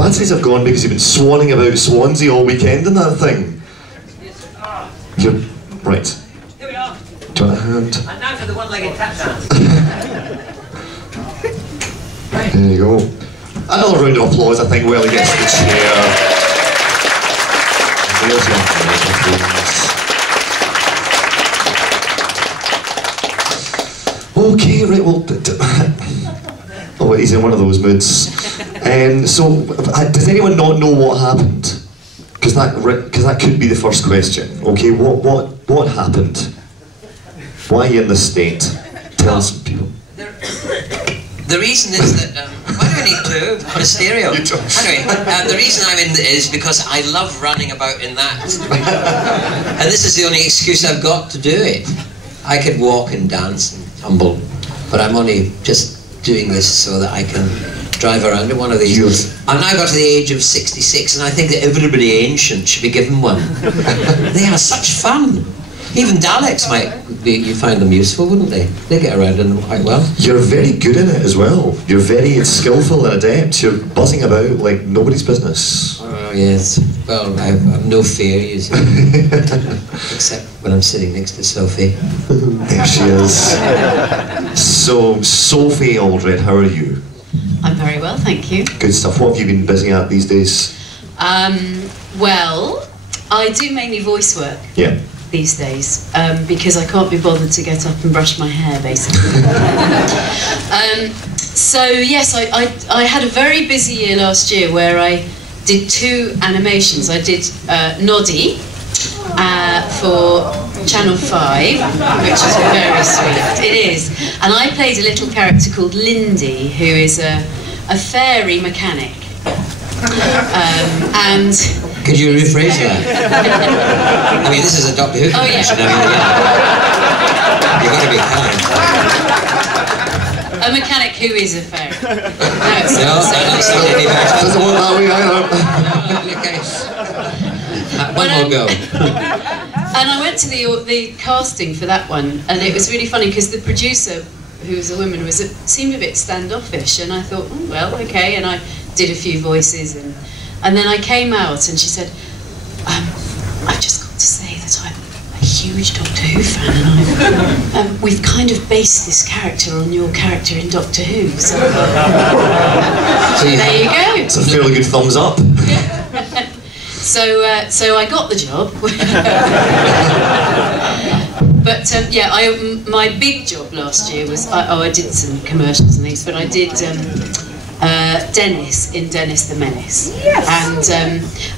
batteries have gone because you've been swanning about Swansea all weekend and that thing. You're... right. Here we are. Do you want a hand? And now for the one-legged tap dance. There you go. Another round of applause, I think, while he gets to the chair. There's your microphones. Okay, right, well... oh, he's in one of those moods. So, does anyone not know what happened? Because that could be the first question. Okay, what happened? Why are you in this state? Tell us, people. The reason is that, why do I need two on a stereo? Anyway, the reason I'm in is because I love running about in that. And this is the only excuse I've got to do it. I could walk and dance and tumble, but I'm only just doing this so that I can drive around in one of these. I've now got to the age of 66 and I think that everybody ancient should be given one. They are such fun. Even Daleks might be, you find them useful, wouldn't they? They get around in them quite well. You're very good in it as well. You're very skillful and adept. You're buzzing about like nobody's business. Oh yes. Well, I have no fear, you see. Except when I'm sitting next to Sophie. There she is. So, Sophie Aldred, how are you? I'm very well, thank you. Good stuff. What have you been busy at these days? Well, I do mainly voice work. Yeah. These days, because I can't be bothered to get up and brush my hair, basically. So yes, I had a very busy year last year where I did 2 animations. I did Noddy for Channel 5, which is very sweet. It is. And I played a little character called Lindy, who is a fairy mechanic. And could you rephrase that? I mean, this is a Doctor Who convention. Oh, yeah. You've got to be kind. A mechanic who is a fairy. No, that's not any better. Doesn't want that way either. One more go. And I went to the casting for that one, and it was really funny because the producer, who was a woman, seemed a bit standoffish, and I thought, oh, well, okay, and I did a few voices, and then I came out and she said, I've just got to say that I'm a huge Doctor Who fan, and we've kind of based this character on your character in Doctor Who, so there you go. It's a fairly good thumbs up. Yeah. So I got the job. But yeah, my big job last year was, I did some commercials and things, but I did Dennis in Dennis the Menace. Yes.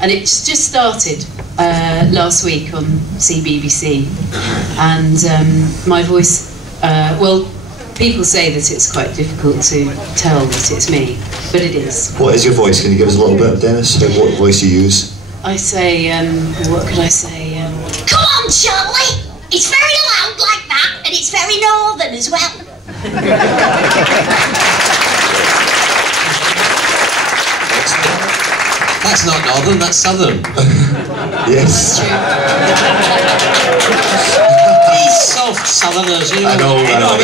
And it's just started last week on CBBC, and my voice, well, people say that it's quite difficult to tell that it's me, but it is. What is your voice? Can you give us a little bit of Dennis? What voice you use? I say, what could I say? Come on, Charlie! It's very loud like that, and it's very northern as well. That's not northern, that's southern. Yes. These soft southerners, you know. I know.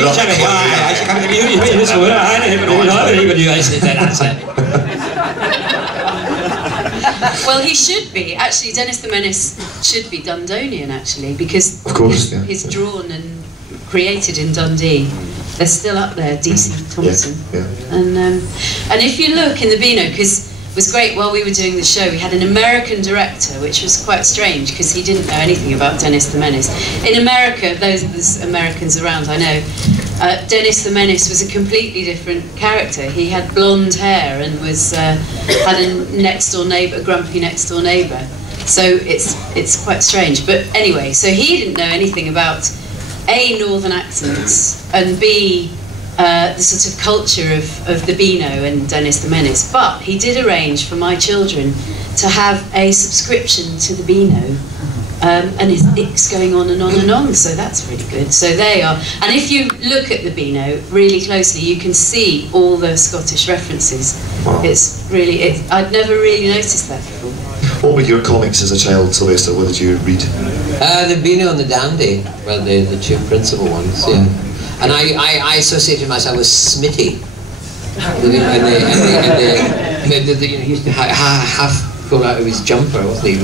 Well, he should be. Actually, Dennis the Menace should be Dundonian, actually, because of course, he's drawn and created in Dundee. They're still up there, DC Thompson. Yeah. And if you look in the Beano, because it was great while we were doing the show, we had an American director, which was quite strange, because he didn't know anything about Dennis the Menace. In America, there's Americans around, I know, Dennis the Menace was a completely different character. He had blonde hair and was had a next-door neighbour, a grumpy next-door neighbour. So it's quite strange. But anyway, so he didn't know anything about A, northern accents, and B, the sort of culture of the Beano and Dennis the Menace. But he did arrange for my children to have a subscription to the Beano. And it's going on and on and on, so that's really good. So they are, and if you look at the Beano really closely, you can see all the Scottish references. Wow. It's really, I'd never really noticed that before. What were your comics as a child, Sylvester? What did you read? The Beano and the Dandy, well, the 2 principal ones, yeah. And I associated myself with Smitty. In the He used to half go out of his jumper, wasn't he?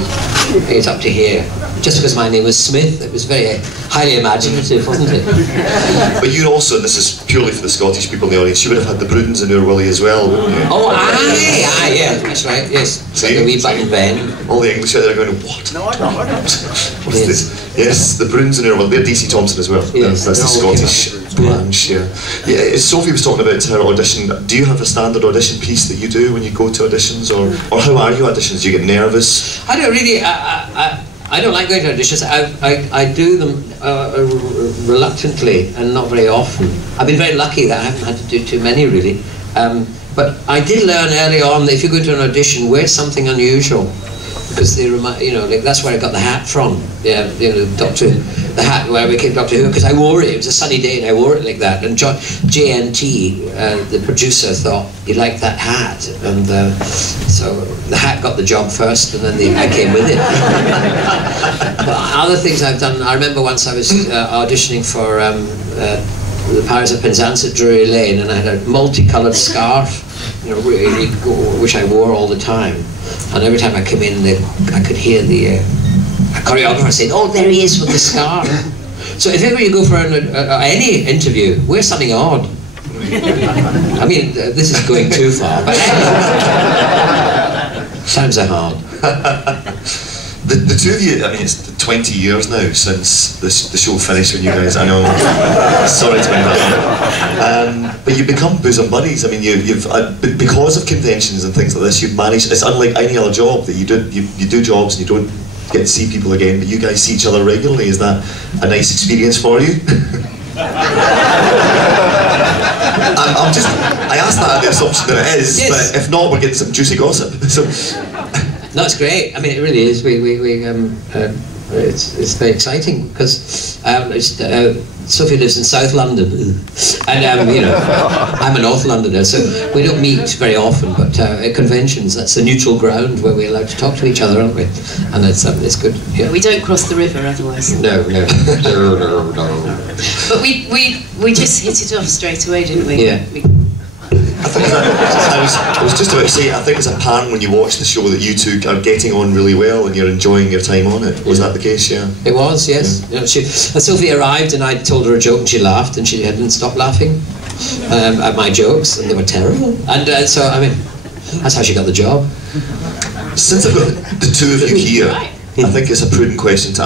He was up to here. Just because my name was Smith, it was very highly imaginative, wasn't it? But you also, and this is purely for the Scottish people in the audience, you would have had the Broodens in your willy as well, wouldn't you? Oh, aye, yeah, that's right, yes. See? The wee button Ben. All the English out there are going, what? No, I don't. What's this? Yes, the Broodens in your willy. They're DC Thompson as well. Yes, that's the Scottish branch, yeah. Sophie was talking about her audition. Do you have a standard audition piece that you do when you go to auditions, or how are you auditions? Do you get nervous? I don't really. I don't like going to auditions. I do them reluctantly and not very often. I've been very lucky that I haven't had to do too many really. But I did learn early on that if you go to an audition, wear something unusual, because they remind, like that's where I got the hat from. Yeah, the hat where I became Doctor Who, because I wore it. It was a sunny day and I wore it like that. And JNT, the producer, thought he liked that hat, and so the hat got the job first, and then I came with it. But other things I've done, I remember once I was auditioning for the Pirates of Penzance at Drury Lane, and I had a multicoloured scarf, really, which I wore all the time. And every time I came in, I could hear the choreographer saying, "Oh, there he is with the scarf." So if ever you go for any interview, wear something odd. I mean, this is going too far, but times are hard. The two of you, I mean, it's 20 years now since the show finished when you guys, I know, sorry to bring that up. But you've become bosom buddies. I mean, you've because of conventions and things like this, you've managed, it's unlike any other job that you do jobs and you don't get to see people again, but you guys see each other regularly. Is that a nice experience for you? I asked that on the assumption that it is, yes. But if not, we're getting some juicy gossip. So. No, it's great. I mean, it really is. It's very exciting because Sophie lives in South London, and I'm a North Londoner, so we don't meet very often. But at conventions, that's the neutral ground where we're allowed to talk to each other, aren't we? And it's good. Yeah. We don't cross the river otherwise. No. But we just hit it off straight away, didn't we? Yeah. I was just about to say, I think it's apparent when you watch the show that you two are getting on really well and you're enjoying your time on it. Was that the case? Yeah. It was, yes. Yeah. Sophie arrived and I told her a joke and she laughed and she hadn't stopped laughing at my jokes, and they were terrible. And so, I mean, that's how she got the job. Since I've got the two of you here, I think it's a prudent question to